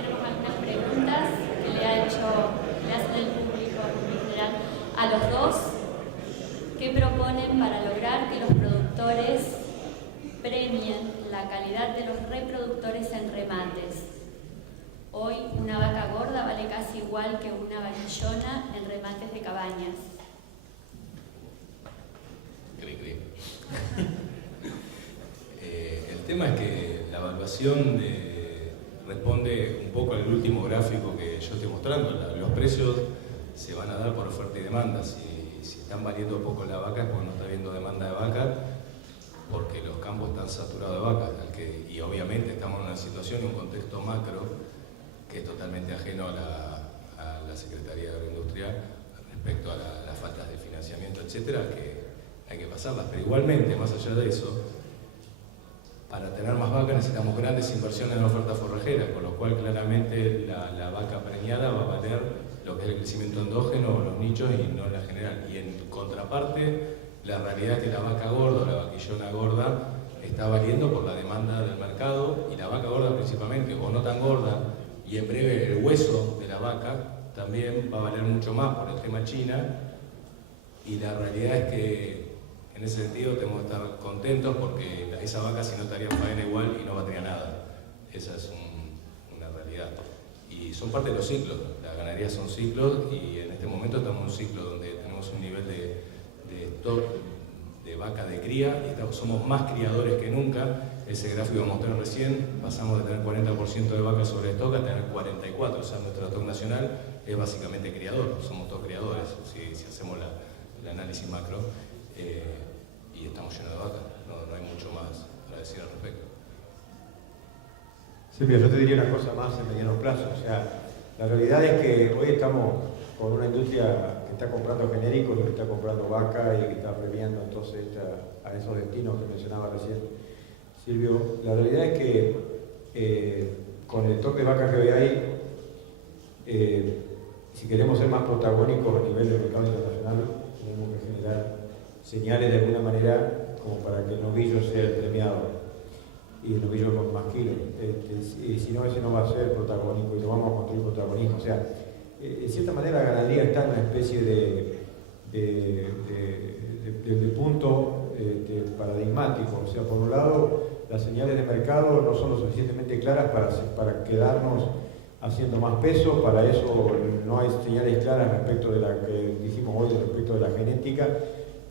tenemos algunas preguntas que le hacen el público en general a los dos. ¿Qué proponen para lograr que los productores premien la calidad de los reproductores en remates? Hoy una vaca gorda vale casi igual que una vaquillona en remates de cabañas. El tema es que la evaluación responde un poco al último gráfico que yo estoy mostrando. Los precios se van a dar por oferta y demanda. Si están valiendo poco la vaca es porque no está habiendo demanda de vaca, porque los campos están saturados de vacas. Y obviamente estamos en una situación y un contexto macro que es totalmente ajeno a la Secretaría de Agroindustria respecto a las faltas de financiamiento, etcétera, que hay que pasarlas. Pero igualmente, más allá de eso, para tener más vacas necesitamos grandes inversiones en la oferta forrajera, con lo cual claramente la vaca preñada va a valer lo que es el crecimiento endógeno o los nichos y no la general. Y en contraparte, la realidad es que la vaca gorda o la vaquillona gorda está valiendo por la demanda del mercado, y la vaca gorda principalmente, o no tan gorda, y en breve el hueso de la vaca también va a valer mucho más por el tema China, y la realidad es que en ese sentido tenemos que estar contentos porque esa vaca si no estaría en faena igual y no valdría nada. Esa es una realidad. Y son parte de los ciclos. La ganadería son ciclos y en este momento estamos en un ciclo donde tenemos un nivel de stock de vaca de cría y somos más criadores que nunca. Ese gráfico que mostré recién, pasamos de tener 40% de vacas sobre stock a tener 44%. O sea, nuestro stock nacional es básicamente criador. Somos todos criadores, si hacemos el análisis macro. Y estamos llenos de vacas, no hay mucho más para decir al respecto. Silvia, yo te diría una cosa más en mediano plazo. O sea, la realidad es que hoy estamos con una industria que está comprando genéricos y que está comprando vaca y que está premiando entonces a esos destinos que mencionaba recién Silvio. La realidad es que con el stock de vacas que hoy hay, si queremos ser más protagónicos a nivel del mercado internacional, tenemos que generar señales de alguna manera como para que el novillo sea el premiado y el novillo con más kilos. Y si no, ese no va a ser protagónico y no vamos a construir protagonismo. O sea, en cierta manera la ganadería está en una especie de punto paradigmático. O sea, por un lado, las señales de mercado no son lo suficientemente claras para quedarnos haciendo más peso. Para eso no hay señales claras respecto de la que dijimos hoy, respecto de la genética.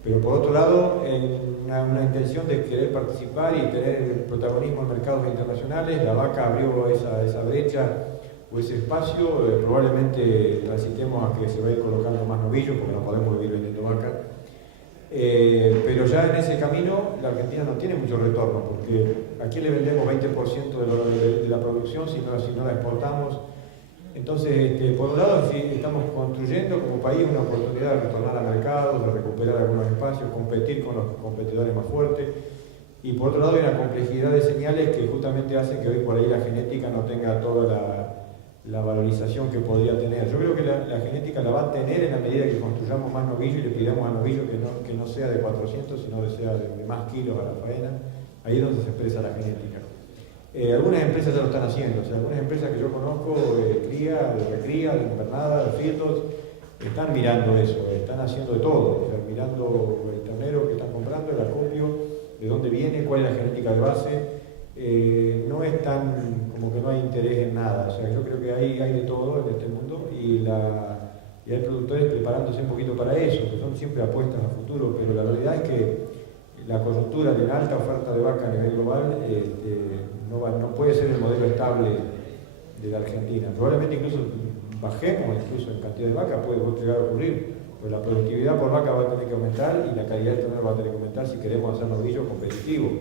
Pero por otro lado, una intención de querer participar y tener el protagonismo en mercados internacionales. La vaca abrió esa brecha o ese espacio. Probablemente transitemos a que se vaya colocando más novillos, porque no podemos vivir vendiendo vaca. Pero ya en ese camino la Argentina no tiene mucho retorno, porque ¿a quién le vendemos 20% de la producción si no la exportamos? Entonces, por un lado, estamos construyendo como país una oportunidad de retornar al mercado, de recuperar algunos espacios, competir con los competidores más fuertes. Y por otro lado, hay una complejidad de señales que justamente hacen que hoy por ahí la genética no tenga toda la valorización que podría tener. Yo creo que la genética la va a tener en la medida que construyamos más novillos y le pidamos a novillos que no sea de 400, sino que sea de más kilos a la faena. Ahí es donde se expresa la genética. Algunas empresas ya lo están haciendo. O sea, algunas empresas que yo conozco, de recría, de invernada, de fields, están mirando eso, están haciendo de todo. O sea, mirando el ternero que están comprando, el acopio, de dónde viene, cuál es la genética de base. No es tan como que no hay interés en nada. O sea, yo creo que hay de todo en este mundo y hay productores preparándose un poquito para eso, que son siempre apuestas a futuro, pero la realidad es que la coyuntura de la alta oferta de vaca a nivel global no puede ser el modelo estable de la Argentina. Probablemente incluso bajemos incluso en cantidad de vacas, puede llegar a ocurrir, pues la productividad por vaca va a tener que aumentar y la calidad del ternero va a tener que aumentar si queremos hacer novillos competitivos.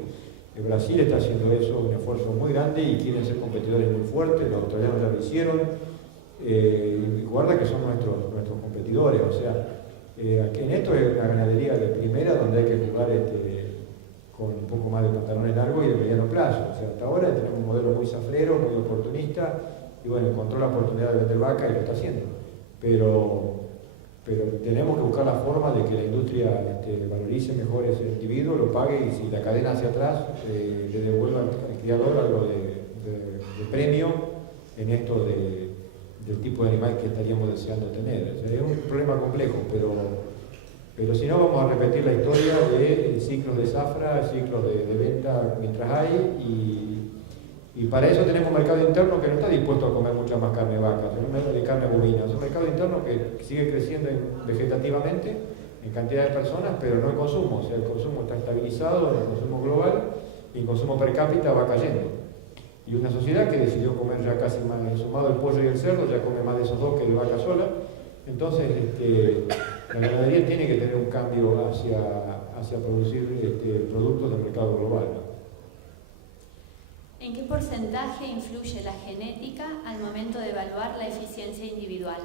Brasil está haciendo eso, un esfuerzo muy grande y quieren ser competidores muy fuertes, los australianos ya lo hicieron, y guarda que son nuestros competidores. O sea, en esto es una ganadería de primera donde hay que jugar con un poco más de pantalones largos y de mediano plazo. O sea, hasta ahora tenemos un modelo muy zafrero, muy oportunista, y bueno, encontró la oportunidad de vender vaca y lo está haciendo. Pero tenemos que buscar la forma de que la industria valorice mejor ese individuo, lo pague y si la cadena hacia atrás le devuelva al criador algo de premio en esto del tipo de animal que estaríamos deseando tener. O sea, es un problema complejo, pero si no vamos a repetir la historia de ciclos de zafra, ciclos de venta mientras hay, y para eso tenemos un mercado interno que no está dispuesto a comer mucha más carne de vaca, tenemos de carne bovina. Es un mercado interno que sigue creciendo vegetativamente en cantidad de personas, pero no en consumo. O sea, el consumo está estabilizado en el consumo global y el consumo per cápita va cayendo. Y una sociedad que decidió comer ya casi más, sumado el pollo y el cerdo, ya come más de esos dos que de vaca sola. Entonces, la ganadería tiene que tener un cambio hacia producir productos del mercado global. ¿En qué porcentaje influye la genética al momento de evaluar la eficiencia individual?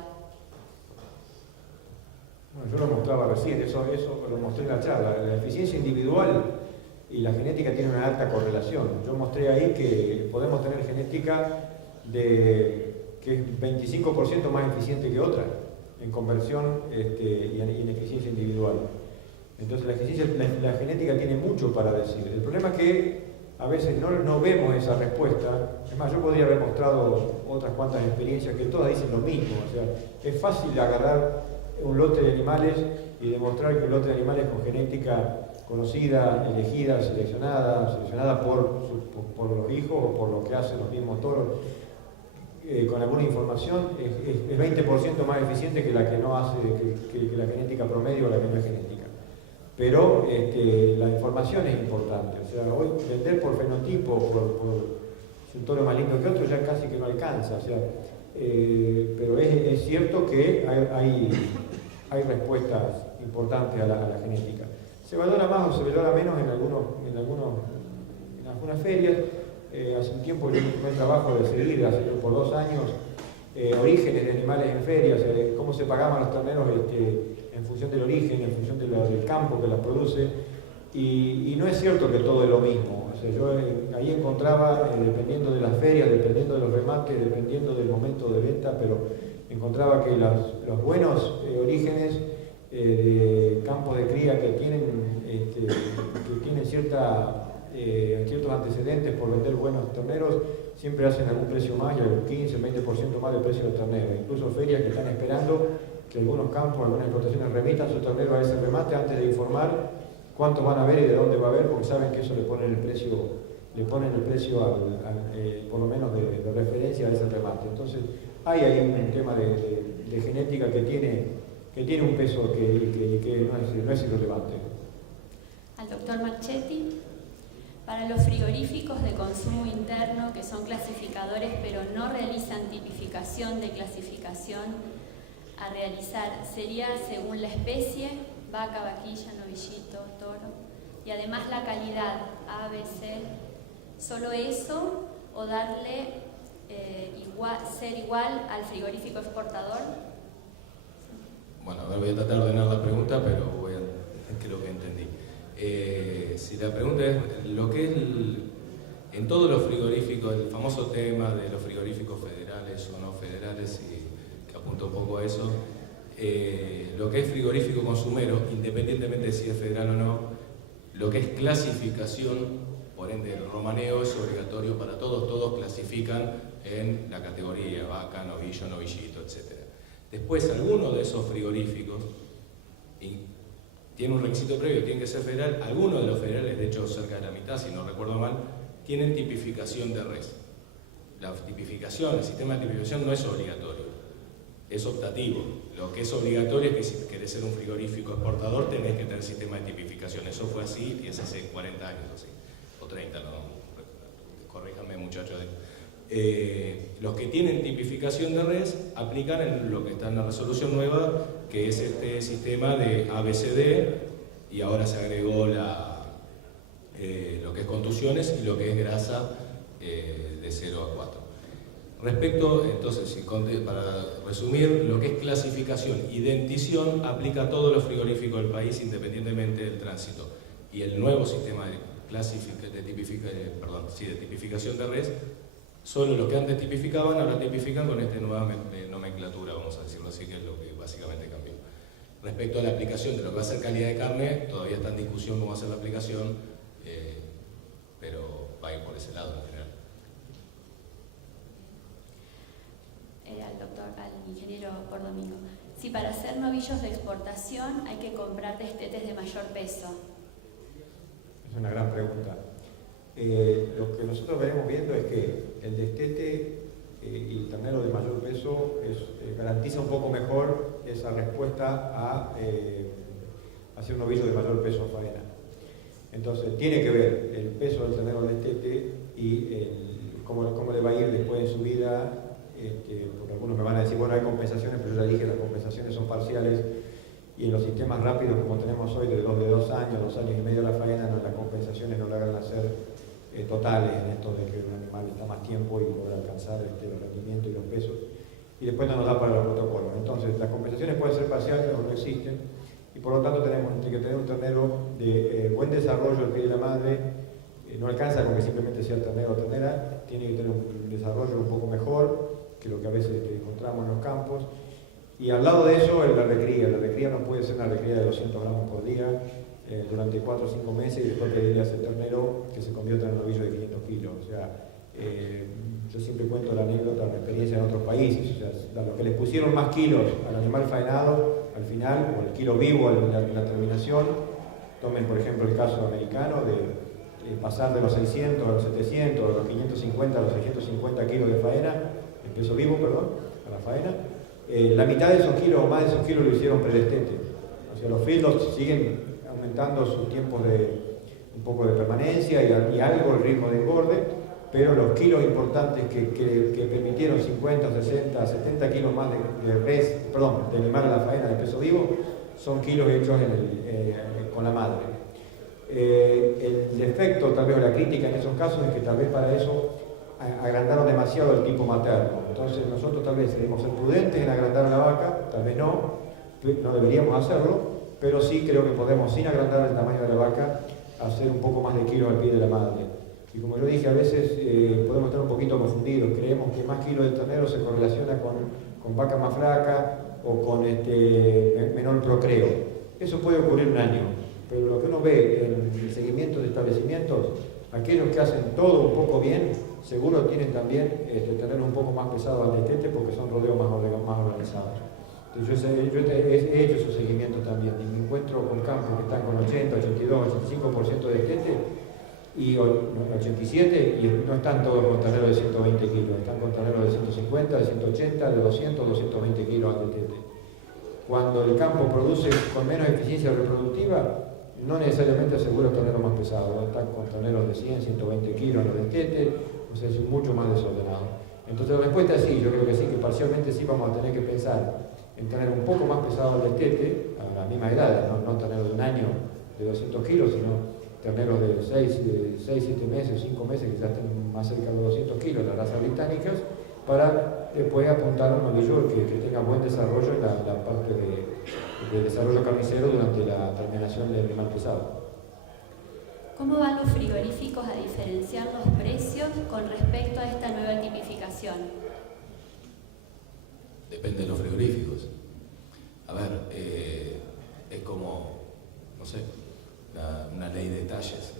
Bueno, yo lo mostraba recién, eso lo mostré en la charla. La eficiencia individual y la genética tienen una alta correlación. Yo mostré ahí que podemos tener genética que es 25% más eficiente que otra en conversión y en eficiencia individual. Entonces la genética tiene mucho para decir. El problema es que a veces no vemos esa respuesta. Es más, yo podría haber mostrado otras cuantas experiencias que todas dicen lo mismo. O sea, es fácil agarrar un lote de animales y demostrar que un lote de animales con genética conocida, elegida, seleccionada por los hijos o por lo que hacen los mismos toros, con alguna información, es 20% más eficiente que la que no hace, que la genética promedio o la que no es genética. Pero la información es importante. O sea, hoy vender por fenotipo, por un toro más lindo que otro, ya casi que no alcanza. O sea, pero es cierto que hay respuestas importantes a la genética. Se valora más o se valora menos en algunas ferias. Hace un tiempo yo tuve un trabajo de seguir, hace por 2 años, orígenes de animales en ferias, cómo se pagaban los terneros en función del origen, en función del campo que las produce, y no es cierto que todo es lo mismo. O sea, yo ahí encontraba, dependiendo de las ferias, dependiendo de los remates, dependiendo del momento de venta, pero encontraba que los buenos orígenes de campos de cría que tienen ciertos antecedentes por vender buenos terneros, siempre hacen algún precio más, ya el 15, 20% más del precio del ternero. Incluso ferias que están esperando que algunos campos, algunas explotaciones remitan su ternero a ese remate antes de informar cuánto van a ver y de dónde va a haber, porque saben que eso le ponen el precio por lo menos de referencia a ese remate. Entonces hay ahí un tema de genética que tiene un peso que no es irrelevante. Al doctor Marchetti. Para los frigoríficos de consumo interno que son clasificadores pero no realizan tipificación de clasificación a realizar, ¿sería según la especie, vaca, vaquilla, novillito, toro? Y además la calidad, A, B, C, ¿solo eso o darle ser igual al frigorífico exportador? Bueno, a ver, voy a tratar de ordenar la pregunta, pero creo que entendí. Si la pregunta es lo que es en todos los frigoríficos, el famoso tema de los frigoríficos federales o no federales, y que apunta un poco a eso, lo que es frigorífico consumero, independientemente de si es federal o no, lo que es clasificación, por ende el romaneo es obligatorio para todos clasifican en la categoría vaca, novillo, novillito, etc. Después, algunos de esos frigoríficos tiene un requisito previo, tiene que ser federal. Algunos de los federales, de hecho cerca de la mitad, si no recuerdo mal, tienen tipificación de res. La tipificación, el sistema de tipificación no es obligatorio, es optativo. Lo que es obligatorio es que si querés ser un frigorífico exportador tenés que tener sistema de tipificación. Eso fue así y es hace 40 años así, o 30, no, corríjame muchachos. Los que tienen tipificación de res aplican en lo que está en la resolución nueva, que es este sistema de ABCD, y ahora se agregó lo que es contusiones y lo que es grasa de 0 a 4. Respecto, entonces, para resumir, lo que es clasificación y dentición aplica a todos los frigoríficos del país independientemente del tránsito. Y el nuevo sistema de tipificación de res, solo los que antes tipificaban, ahora tipifican con esta nueva nomenclatura, vamos a decirlo así, que es lo que básicamente cambió. Respecto a la aplicación de lo que va a ser calidad de carne, todavía está en discusión cómo va a ser la aplicación, pero va a ir por ese lado en general. ingeniero Cordomingo, si para hacer novillos de exportación hay que comprar destetes de mayor peso. Es una gran pregunta. Lo que nosotros venimos viendo es que el destete y el ternero de mayor peso garantiza un poco mejor esa respuesta a hacer un novillo de mayor peso a faena. Entonces tiene que ver el peso del ternero del destete y cómo le va a ir después en su vida, porque algunos me van a decir, bueno, hay compensaciones, pero yo ya dije, las compensaciones son parciales, y en los sistemas rápidos como tenemos hoy, de 2 años, 2 años y medio la faena, las compensaciones no logran ser totales en esto de que un animal está más tiempo y logra alcanzar los rendimientos y los pesos, y después no nos da para los protocolos. Entonces las compensaciones pueden ser parciales o no existen, y por lo tanto tenemos que tener un ternero de buen desarrollo al pie de la madre. No alcanza con que simplemente sea ternero o ternera, tiene que tener un desarrollo un poco mejor que lo que a veces encontramos en los campos. Y al lado de eso, la recría no puede ser una recría de 200 gramos por día durante 4 o 5 meses y después pedirle a ese ternero que se convierta en un novillo de 500 kilos. O sea, yo siempre cuento la anécdota, la experiencia en otros países. O sea, lo que le pusieron más kilos al animal faenado, al final, o el kilo vivo en la terminación, tomen por ejemplo el caso americano de pasar de los 600 a los 700, a los 550 a los 650 kilos de faena, el peso vivo, perdón, a la faena. La mitad de esos kilos o más de esos kilos lo hicieron predestete. O sea, los fieldos siguen aumentando sus tiempos de un poco de permanencia y algo el ritmo de engorde, pero los kilos importantes que permitieron 50, 60, 70 kilos más de animal a la faena de peso vivo son kilos hechos con la madre. El defecto, tal vez, o la crítica en esos casos es que tal vez para eso agrandaron demasiado el tipo materno. Entonces nosotros tal vez debemos ser prudentes en agrandar a la vaca, tal vez no deberíamos hacerlo, pero sí creo que podemos, sin agrandar el tamaño de la vaca, hacer un poco más de kilos al pie de la madre. Y como yo dije, a veces podemos estar un poquito confundidos, creemos que más kilos de ternero se correlaciona con vaca más flaca o con menor procreo. Eso puede ocurrir un año, pero lo que uno ve en el seguimiento de establecimientos, aquellos que hacen todo un poco bien, seguro tienen también terneros un poco más pesados al destete porque son rodeos más organizados. Entonces yo he hecho esos seguimientos también y me encuentro con campos que están con 80, 82, 85% de destete y 87 y no están todos con terneros de 120 kilos, están con terneros de 150, de 180, de 200, 220 kilos al destete. Cuando el campo produce con menos eficiencia reproductiva, no necesariamente asegura terneros más pesados, están con terneros de 100, 120 kilos en los destetes, o sea, es mucho más desordenado. Entonces la respuesta es sí, yo creo que sí, que parcialmente sí vamos a tener que pensar en tener un poco más pesado el destete, a la misma edad, no terneros de un año de 200 kilos, sino terneros de 6, 7 meses, 5 meses, que ya estén más cerca de 200 kilos, las razas británicas, para después apuntar a un novillo que tenga buen desarrollo en la parte de desarrollo carnicero durante la terminación del animal pesado. ¿Cómo van los frigoríficos a diferenciar los precios con respecto a esta nueva tipificación? Depende de los frigoríficos. A ver, es como, no sé, una ley de talles.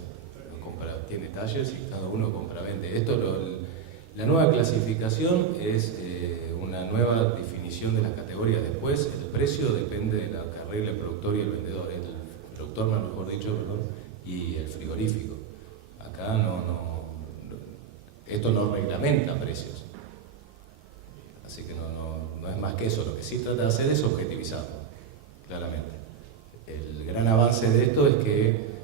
Tiene talles y cada uno compra, vende. La nueva clasificación es una nueva definición de las categorías. Después, el precio depende de la que arregle el productor y el vendedor. El productor, mejor dicho, y el frigorífico. Acá esto no reglamenta precios. Así que no es más que eso. Lo que sí trata de hacer es objetivizarlo, claramente. El gran avance de esto es que,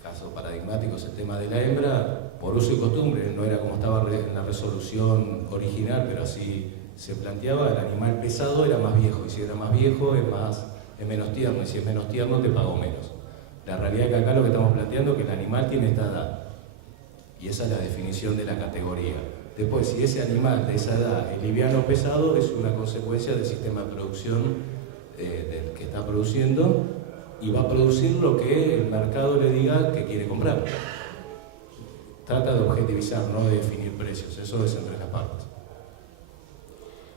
caso paradigmático es el tema de la hembra, por uso y costumbre, no era como estaba en la resolución original, pero así se planteaba, el animal pesado era más viejo, y si era más viejo es menos tierno, y si es menos tierno te pagó menos. La realidad es que acá lo que estamos planteando es que el animal tiene esta edad, y esa es la definición de la categoría. Después, si ese animal de esa edad es liviano o pesado, es una consecuencia del sistema de producción del que está produciendo, y va a producir lo que el mercado le diga que quiere comprar. Trata de objetivizar, no de definir precios, eso es entre las partes.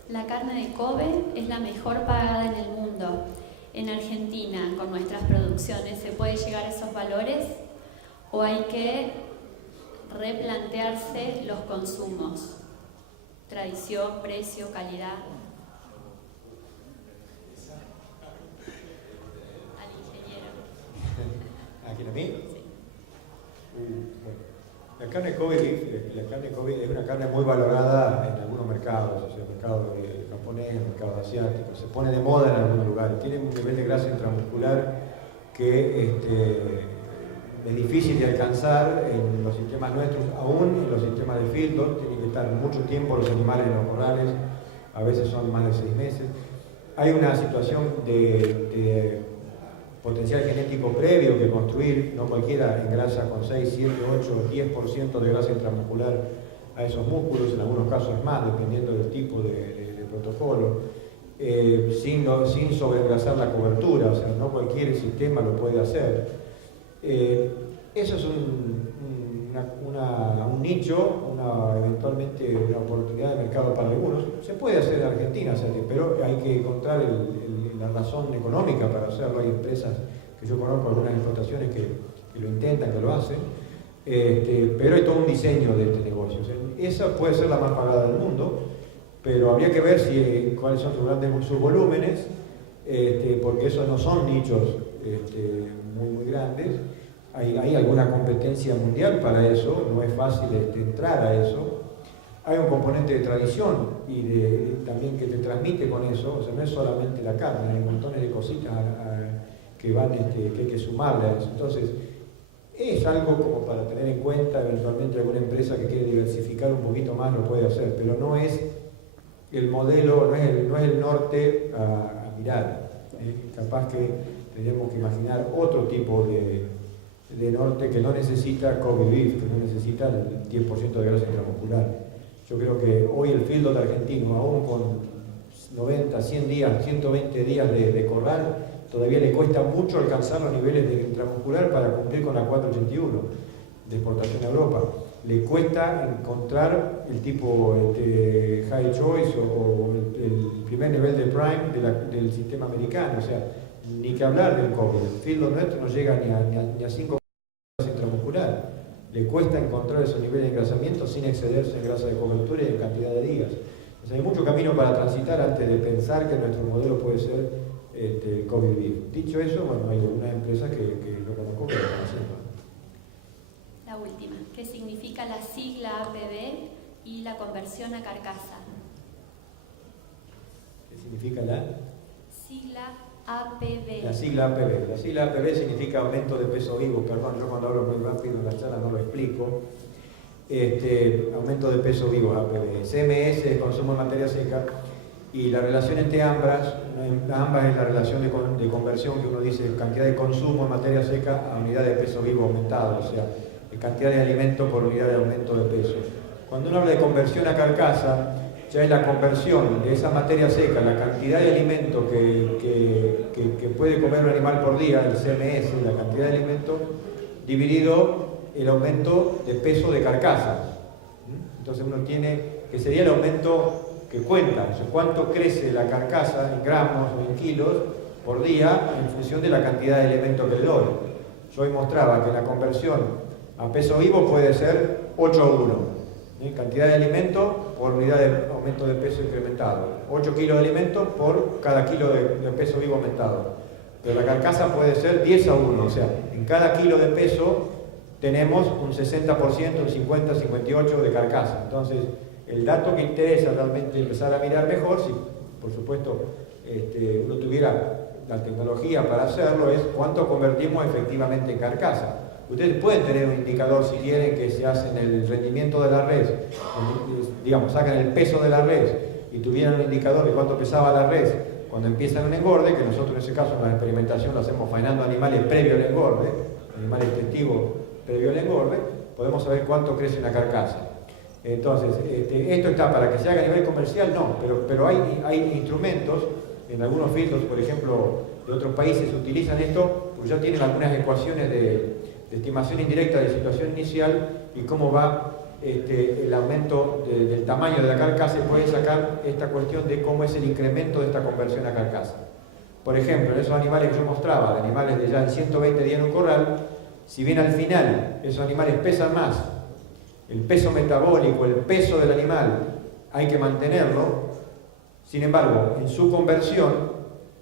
La carne de Kobe es la mejor pagada en el mundo. En Argentina, con nuestras producciones, ¿se puede llegar a esos valores o hay que replantearse los consumos? tradición, precio, calidad. Al ingeniero. ¿A quién, a mí? Sí. Bueno. La carne Kobe es una carne muy valorada en algunos mercados, o sea, el mercado japonés, el mercado asiático. Se pone de moda en algunos lugares. Tiene un nivel de grasa intramuscular que es difícil de alcanzar en los sistemas nuestros, aún en los sistemas de feedlot. Tienen que estar mucho tiempo los animales en los corrales, a veces son más de 6 meses. Hay una situación de potencial genético previo que construir, no cualquiera engrasa con 6, 7, 8, 10% de grasa intramuscular a esos músculos, en algunos casos es más, dependiendo del tipo de protocolo, sin sobreengrasar la cobertura, o sea, no cualquier sistema lo puede hacer. Eso es un nicho, eventualmente una oportunidad de mercado para algunos. Se puede hacer en Argentina, pero hay que encontrar la razón económica para hacerlo. Hay empresas que yo conozco, algunas explotaciones que lo intentan, que lo hacen, pero hay todo un diseño de este negocio. O sea, esa puede ser la más pagada del mundo, pero habría que ver cuáles son sus volúmenes, porque esos no son nichos muy grandes. Hay alguna competencia mundial para eso, no es fácil entrar a eso. Hay un componente de tradición y también que te transmite con eso, o sea, no es solamente la carne, hay montones de cositas que hay que sumarle a eso. Entonces, es algo como para tener en cuenta. Eventualmente alguna empresa que quiere diversificar un poquito más lo puede hacer, pero no es el modelo, no es el norte a mirar. Capaz que tenemos que imaginar otro tipo de norte que no necesita Kobe beef, que no necesita el 10% de grasa intramuscular. Yo creo que hoy el feedlot argentino, aún con 90, 100 días, 120 días de corral, todavía le cuesta mucho alcanzar los niveles de intramuscular para cumplir con la 481 de exportación a Europa. Le cuesta encontrar el tipo high choice o el primer nivel de prime del sistema americano. O sea, ni que hablar del Kobe. El feedlot nuestro no llega ni a 5 intramuscular. Le cuesta encontrar esos niveles de engrasamiento sin excederse en grasa de cobertura y en cantidad de días. O sea, hay mucho camino para transitar antes de pensar que nuestro modelo puede ser Kobe beef. Dicho eso, bueno, hay algunas empresas que lo conozco que lo están haciendo. La última, ¿qué significa la sigla APB y la conversión a carcasa? ¿Qué significa la? Sigla APB. La sigla APB. La sigla APB significa aumento de peso vivo. Perdón, yo cuando hablo muy rápido en las charlas no lo explico. Aumento de peso vivo, APB. CMS es consumo de materia seca, y la relación entre ambas es la relación de conversión que uno dice cantidad de consumo de materia seca a unidad de peso vivo aumentado, o sea, cantidad de alimento por unidad de aumento de peso. Cuando uno habla de conversión a carcasa, ya es la conversión de esa materia seca, la cantidad de alimento que puede comer un animal por día, el CMS, la cantidad de alimento, dividido el aumento de peso de carcasa. Entonces uno tiene, que sería el aumento que cuenta, o sea, cuánto crece la carcasa en gramos o en kilos por día en función de la cantidad de alimento que le doy. Yo hoy mostraba que la conversión a peso vivo puede ser 8 a 1. Cantidad de alimento por unidad de aumento de peso incrementado. 8 kilos de alimento por cada kilo de peso vivo aumentado. Pero la carcasa puede ser 10 a 1, o sea, en cada kilo de peso tenemos un 60%, un 50, 58 de carcasa. Entonces, el dato que interesa realmente empezar a mirar mejor, si por supuesto uno tuviera la tecnología para hacerlo, es cuánto convertimos efectivamente en carcasa. Ustedes pueden tener un indicador si quieren que se hace en el rendimiento de la res, digamos, sacan el peso de la res y tuvieran un indicador de cuánto pesaba la res cuando empiezan un engorde, que nosotros en ese caso en la experimentación lo hacemos faenando animales previo al engorde, animales testigos previo al engorde, podemos saber cuánto crece una carcasa. Entonces, esto está para que se haga a nivel comercial, no, pero hay instrumentos, en algunos filtros, por ejemplo, de otros países utilizan esto, porque ya tienen algunas ecuaciones de estimación indirecta de situación inicial y cómo va el aumento del tamaño de la carcasa, y pueden sacar esta cuestión de cómo es el incremento de esta conversión a carcasa. Por ejemplo, en esos animales que yo mostraba, de animales de ya en 120 días en un corral, si bien al final esos animales pesan más, el peso metabólico, el peso del animal hay que mantenerlo. Sin embargo, en su conversión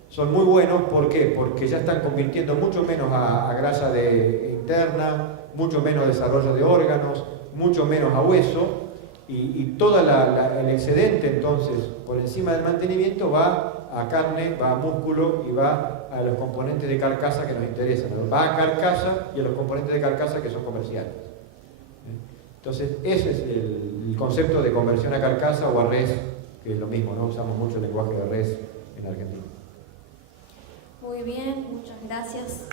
son muy buenos. ¿Por qué? Porque ya están convirtiendo mucho menos a grasa interna, mucho menos desarrollo de órganos, mucho menos a hueso, y todo el excedente entonces por encima del mantenimiento va a carne, va a músculo y va a los componentes de carcasa que nos interesan, ¿no? Va a carcasa y a los componentes de carcasa que son comerciales. Entonces ese es el concepto de conversión a carcasa o a res, que es lo mismo, ¿no? Usamos mucho el lenguaje de res en Argentina. Muy bien, muchas gracias.